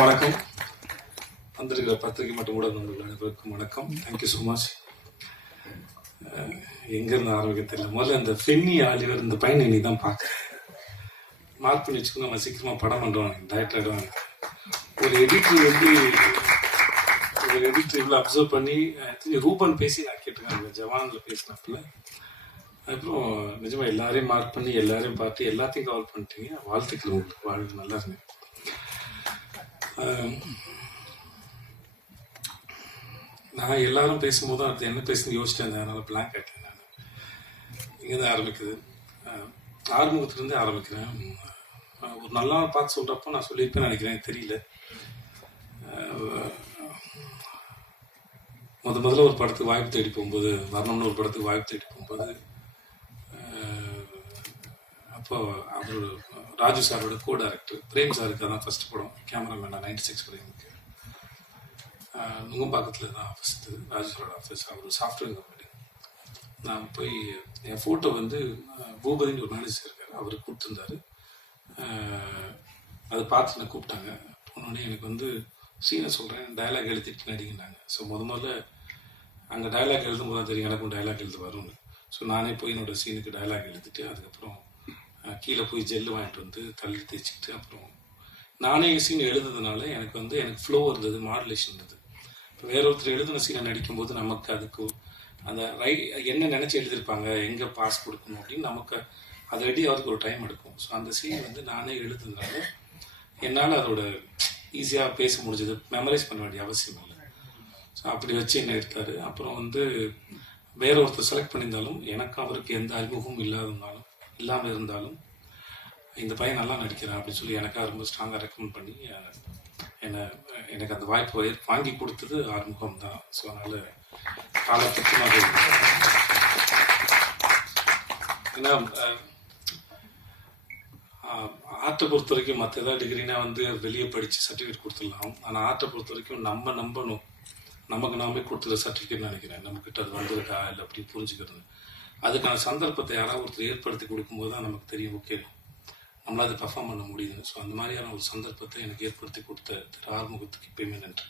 எல்லாருக்கும் வணக்கம். வந்திருக்கிற பத்திரிகை மற்றும் ஊடக நண்பர்கள் அனைவருக்கும் வணக்கம். Thank you so much. எங்கேருந்து ஆரம்பிக்க தெரியல. முதல்ல இந்த ஃபென்னி ஆலிவர் இந்த பையனை நீ தான் பார்க்குறேன். மார்க் பண்ணி வச்சுக்கோங்க. நம்ம சீக்கிரமாக படம் பண்ணுறோம். டைரக்டர் ஆகிடுவாங்க. ஒரு எடிட்டர் இவ்வளோ அப்சர்வ் பண்ணி ரூபன் பேசி நான் கேட்டிருக்கேன். ஜவானில் பேசினப்பில் அப்புறம் நிஜமாக எல்லாரையும் மார்க் பண்ணி எல்லாரையும் பார்த்து எல்லாத்தையும் கவர் பண்ணிட்டீங்க. வாழ்த்துக்கள். உங்களுக்கு வாழ்க்கை நல்லா இருங்க. நான் எல்லாரும் பேசும்போது அடுத்து என்ன பேசுன்னு யோசிச்சேன். அதனால பிளாங்க் ஆகிட்டேன். நான் இங்கே தான் ஆரம்பிக்குது. ஆறுமுகத்துலேருந்து ஆரம்பிக்கிறேன். ஒரு நல்லா பார்த்து சொல்கிறப்போ நான் சொல்லியிருப்பேன்னு நினைக்கிறேன். தெரியல. முதல்ல ஒரு படத்துக்கு வாய்ப்பு தேடி போகும்போது, வரணும்னு ஒரு படத்துக்கு வாய்ப்பு தேடி போகும்போது, அப்போ அவர் ராஜு சாரோட கோ டைரக்டர் பிரேம் சாருக்கு அதான் ஃபர்ஸ்ட் படம். கேமராமேன் 96 பிரேமுக்கு. நுங்கம்பாக்கத்தில் தான் ஃபஸ்ட்டு ராஜு சாரோட ஆஃபீஸ். அவர் சாஃப்ட்வேர் கம்பெனி. நான் போய் என் ஃபோட்டோ பூபதினு ஒரு மேனேஜர் இருக்கார், அவர் கொடுத்துருந்தாரு. அதை பார்த்து நான் கூப்பிட்டாங்க. போனோடனே எனக்கு சீனை சொல்கிறேன், டைலாக் எழுதிட்டு நடிக்கின்றாங்க. ஸோ முதல்ல அங்கே டைலாக் எழுதும் போது தான் தெரியும் எனக்கும் டைலாக் எழுத வரும்னு. ஸோ நானே போய் என்னோட சீனுக்கு டைலாக் எழுதிட்டு அதுக்கப்புறம் கீழே போய் ஜெல்லு வாங்கிட்டு வந்து தள்ளி தேய்ச்சிக்கிட்டு அப்புறம் நானே சீன் எழுதுறதுனால எனக்கு ஃப்ளோ இருந்தது, மாடுலேஷன் இருந்தது. இப்போ வேற ஒருத்தர் எழுதின சீனை நடிக்கும்போது நமக்கு அதுக்கு அந்த என்ன நினச்சி எழுதியிருப்பாங்க, எங்கே பாஸ் கொடுக்கணும் அப்படின்னு நமக்கு அது ரெடி ஆகிறதுக்கு ஒரு டைம் எடுக்கும். ஸோ அந்த சீன் நானே எழுதுனால என்னால் அதோட ஈஸியாக பேச முடிஞ்சது. மெமரைஸ் பண்ண வேண்டிய அவசியம் இல்லை. ஸோ அப்படி வச்சு என்ன எடுத்தார். அப்புறம் வேற ஒருத்தர் செலக்ட் பண்ணியிருந்தாலும் எனக்கு அவருக்கு எந்த அறிமுகமும் இல்லாமல் இருந்தாலும் இந்த பையன் நல்லா நடிக்கிறான் அப்படின்னு சொல்லி எனக்காக ரொம்ப ஸ்ட்ராங்காக ரெக்கமெண்ட் பண்ணி எனக்கு அந்த வாய்ப்பு வாங்கி கொடுத்தது ஆறுமுகம் தான். ஸோ அதனால் காலத்துக்கு அது ஏன்னா ஆர்ட்டை பொறுத்த வரைக்கும் மற்ற ஏதாவது டிகிரினா வெளியே படித்து சர்டிஃபிகேட் கொடுத்துடலாம். ஆனால் ஆர்ட்டை பொறுத்த வரைக்கும் நம்ம நம்பணும். நமக்கு நாமே கொடுத்துருக்க சர்டிஃபிகேட் நினைக்கிறேன். நம்மக்கிட்ட அது வந்திருக்கா இல்லை அப்படின்னு புரிஞ்சுக்கிறது. அதுக்கான சந்தர்ப்பத்தை யாராவது ஒருத்தர் ஏற்படுத்தி கொடுக்கும்போது தான் நமக்கு தெரியும், ஓகே நம்மளால் அதை பர்ஃபார்ம் பண்ண முடியுதுன்னு. ஸோ அந்த மாதிரியான ஒரு சந்தர்ப்பத்தை எனக்கு ஏற்படுத்தி கொடுத்த திரு ஆறுமுகத்துக்கு இப்பயுமே நன்றி.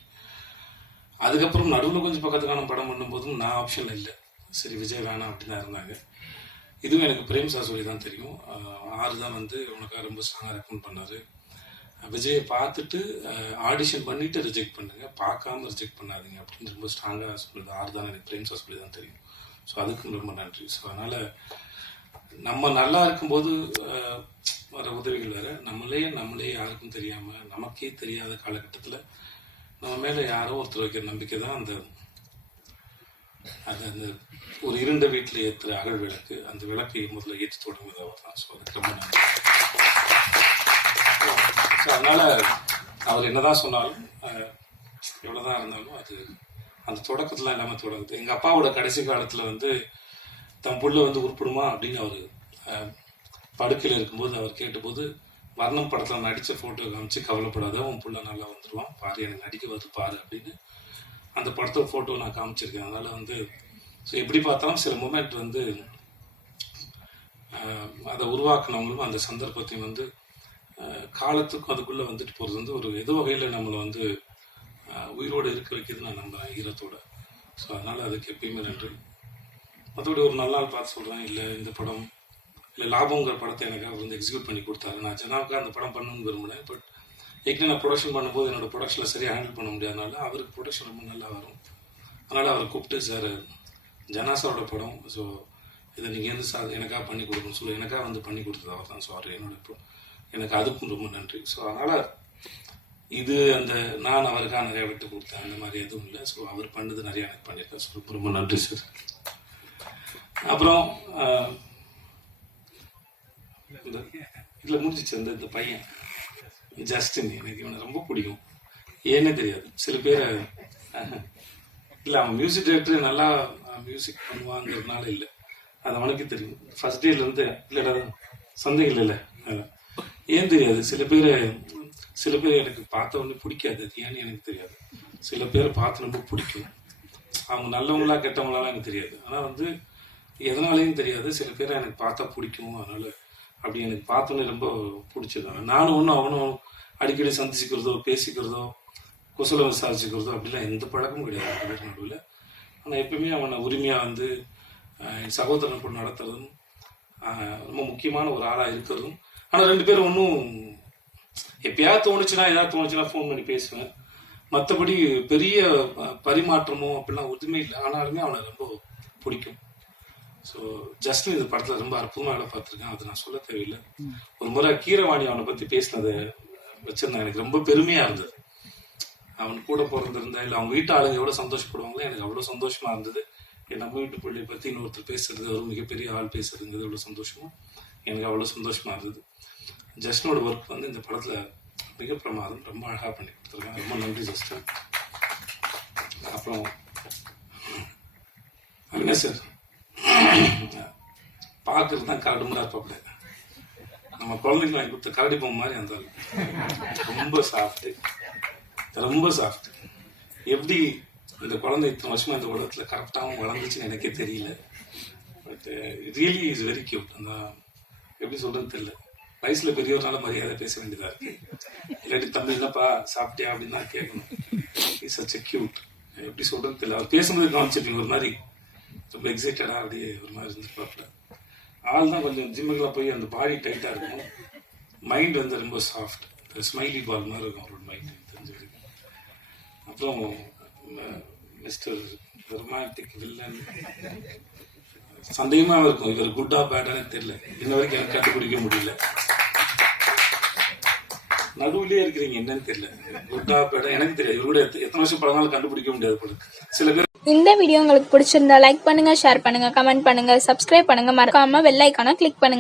அதுக்கப்புறம் நடுவில் கொஞ்சம் பக்கத்துக்கான படம் பண்ணும்போதும் நான் ஆப்ஷன் இல்லை. சரி விஜய் வேணாம் அப்படின்னு தான் இருந்தாங்க. இதுவும் எனக்கு பிரேம் சார் சொல்லி தான் தெரியும். ஆறு தான் உனக்காக ரொம்ப ஸ்ட்ராங்காக ரெக்கமெண்ட் பண்ணார். விஜயை பார்த்துட்டு ஆடிஷன் பண்ணிவிட்டு ரிஜெக்ட் பண்ணுங்க, பார்க்காம ரிஜெக்ட் பண்ணாதீங்க அப்படின்னு ரொம்ப ஸ்ட்ராங்காக சொல்லுது. ஆறு தான் எனக்கு பிரேம் சார் சொல்லி தான் தெரியும். ஸோ அதுக்கும் ரொம்ப நன்றி. ஸோ அதனால் நம்ம நல்லா இருக்கும்போது வர உதவிகள் வேறு. நம்மளே யாருக்கும் தெரியாமல் நமக்கே தெரியாத காலகட்டத்தில் நம்ம மேலே யாரோ ஒருத்தர் வைக்கிற நம்பிக்கை தான் அந்த ஒரு இருண்ட வீட்டில் ஏற்றுற அகல் விளக்கு. அந்த விளக்கை முதல்ல ஏற்றி தொடங்குவது அவர் தான். ஸோ அதுக்கு ரொம்ப நன்றி. ஸோ அதனால் அவர் என்னதான் சொன்னாலும் எவ்வளோதான் இருந்தாலும் அது அந்த தொடக்கத்தில் இல்லாமல் தொடங்குது. எங்கள் அப்பாவோட கடைசி காலத்தில் தன் புள்ள உருப்பிடுமா அப்படின்னு அவர் படுக்கையில் இருக்கும்போது அவர் கேட்டபோது வர்ணம் படத்தில் நடித்த ஃபோட்டோ காமிச்சு, கவலைப்படாத உன் புள்ள நல்லா வந்துடுவான் பாரு, எனக்கு நடிக்க வந்து பாரு அப்படின்னு அந்த படத்தோட ஃபோட்டோ நான் காமிச்சிருக்கேன். அதனால் ஸோ எப்படி பார்த்தாலும் சில மூமெண்ட் அதை உருவாக்குனவங்களும் அந்த சந்தர்ப்பத்தையும் காலத்துக்கும் அதுக்குள்ளே போகிறது ஒரு ஏதோ வகையில் நம்மளை உயிரோடு இருக்க வைக்கிறது நான் நம்புகிறேன், ஈரத்தோட. ஸோ அதனால் அதுக்கு எப்பயுமே நன்றி. மற்றபடி ஒரு நல்ல நாள் பார்த்து சொல்கிறேன். இல்லை இந்த படம் இல்லை லாபங்கிற படத்தை எனக்கு அவர் எக்ஸிக்யூட் பண்ணி கொடுத்தாரு. நான் ஜனாவுக்கு அந்த படம் பண்ணணும்னு விரும்பினேன். பட் ஏற்கனவே நான் ப்ரொடக்ஷன் பண்ணும்போது என்னோடய ப்ரொடக்ஷனில் சரியாக ஹேண்டில் பண்ண முடியாதனால அவருக்கு ப்ரொடக்ஷன் ரொம்ப நல்லா வரும். அதனால் அவரை கூப்பிட்டு, சார் ஜனாசாவோட படம், ஸோ இதை நீங்கள் எனக்காக பண்ணி கொடுக்கணும்னு சொல்லி எனக்காக பண்ணி கொடுத்தது அவர் தான். ஸோ அவர் எனக்கு அதுக்கும் ரொம்ப நன்றி. ஸோ அதனால் இது நான் அவருக்காக நிறையா விட்டு கொடுத்தேன், அந்த மாதிரி எதுவும் இல்லை. ஸோ அவர் பண்ணது நிறையா எனக்கு பண்ணியிருக்கேன். ஸோ ரொம்ப நன்றி சார். அப்புறம் இதில் முடிஞ்சிச்சு இந்த பையன் ஜஸ்டின். எனக்கு இவனை ரொம்ப பிடிக்கும். ஏன்னே தெரியாது. சில பேர் இல்லை அவன் மியூசிக் டைரக்டர் நல்லா மியூசிக் பண்ணுவாங்கிறதுனால இல்லை, அது அவனுக்கு தெரியும். ஃபர்ஸ்ட் டேலேருந்து இல்லைடா சந்தைகள் இல்லை, ஏன் தெரியாது. சில பேர் எனக்கு பார்த்த உடனே பிடிக்காது, அது ஏன்னு எனக்கு தெரியாது. சில பேரை பார்த்து ரொம்ப பிடிக்கும். அவங்க நல்லவங்களா கெட்டவங்களாலாம் எனக்கு தெரியாது. ஆனால் எதனாலையும் தெரியாது, சில பேரை எனக்கு பார்த்தா பிடிக்கும். அதனால் அப்படி எனக்கு பார்த்தோன்னே ரொம்ப பிடிச்சது. நானும் ஒன்றும் அவனும் அடிக்கடி சந்திச்சுக்கிறதோ பேசிக்கிறதோ குசலம் விசாரிச்சுக்கிறதோ அப்படிலாம் எந்த பழக்கமும் கிடையாது ரெண்டு பேர் நடுவில். ஆனால் எப்பயுமே அவனை உரிமையாக வந்து என் சகோதரன் கூட நடத்துறதும் ரொம்ப முக்கியமான ஒரு ஆளாக இருக்கிறதும். ஆனால் ரெண்டு பேரும் ஒன்றும் எப்பயாவது தோணுச்சுன்னா ஃபோன் பண்ணி பேசுவேன். மற்றபடி பெரிய பரிமாற்றமோ அப்படிலாம் ஒன்றுமே இல்லை. ஆனாலுமே அவனை ரொம்ப பிடிக்கும். ஸோ ஜஸ்டின் இந்த படத்தில் ரொம்ப அற்புதமாக வேலை பார்த்துருக்கேன். அது நான் சொல்ல தேவையில்லை. ஒரு முறை கீரவாணி அவனை பற்றி பேசினதை வச்சிருந்தேன். எனக்கு ரொம்ப பெருமையாக இருந்தது. அவன் கூட பிறந்திருந்தா இல்லை அவங்க வீட்டு ஆளுங்க எவ்வளோ சந்தோஷப்படுவாங்களோ எனக்கு அவ்வளோ சந்தோஷமாக இருந்தது. நம்ம வீட்டு பிள்ளையை பற்றி இன்னொருத்தர் பேசுறது, ஒரு மிகப்பெரிய ஆள் பேசுறதுங்கிறது எவ்வளோ சந்தோஷமோ எனக்கு அவ்வளோ சந்தோஷமாக இருந்தது. ஜஸ்டினோட ஒர்க் வந்து இந்த படத்தில் மிக பிரமாதம். ரொம்ப அழகாக பண்ணி கொடுத்துருக்காங்க. ரொம்ப நன்றி ஜஸ்டின். அப்புறம் அவினாஷ் சார் பார்க்கறது தான் கரடுமுடா இருப்பாப்ல. நம்ம குழந்தைங்க வாங்கி கொடுத்த கரடி பொம்மை மாதிரி இருந்தாலும் ரொம்ப சாஃப்ட். எப்படி இந்த குழந்தை இத்தனை வருஷமா இந்த உலகத்துல கரெக்டாகவும் வளர்ந்துச்சுன்னு எனக்கே தெரியல. But really is very cute. அந்த எப்படி சொல்றது தெரியல. வயசுல பெரியவர்னால மரியாதை பேச வேண்டியதா இருக்கு. இல்லாட்டி தம்பி என்னப்பா சாப்பிட்டியா அப்படின்னு நான் கேட்கணும். Is such a cute. எப்படி சொல்றது தெரியல. அவர் பேசும்போது கவனிச்சிருப்பீங்க ஒரு மாதிரி ரொம்ப எக்ஸைட்டடா அப்படியே ஒரு மாதிரி இருந்துருப்பாப்ல. ஆள் தான் கொஞ்சம் ஜிம்முக்கெல்லாம் போய் அந்த பாடி டைட்டா இருக்கும். மைண்ட் வந்து ரொம்ப சாஃப்ட். ஸ்மைலி பால் மாதிரி இருக்கும் அவரோட மைண்ட் தெரிஞ்சுருக்கு. அப்புறம் மிஸ்டர் ரொமான்டிக் வில்லன் சந்தேகமாக இருக்கும். இவர் குட்டா பேடானே தெரியல. இன்ன வரைக்கும் எனக்கு கண்டுபிடிக்க முடியல. நடுவுலயே இருக்கிறீங்க என்னன்னு தெரியல. குட்டா பேடா எனக்கு தெரியாது. இவரோட எத்தனை வருஷம் பழனாலும் கண்டுபிடிக்க முடியாது போல. சில பேர் இந்த வீடியோ உங்களுக்கு பிடிச்சிருந்தா லைக் பண்ணுங்க, ஷேர் பண்ணுங்க, கமெண்ட் பண்ணுங்க, சப்ஸ்கிரைப் பண்ணுங்க, மறக்காம பெல் ஐகானை கிளிக் பண்ணுங்க.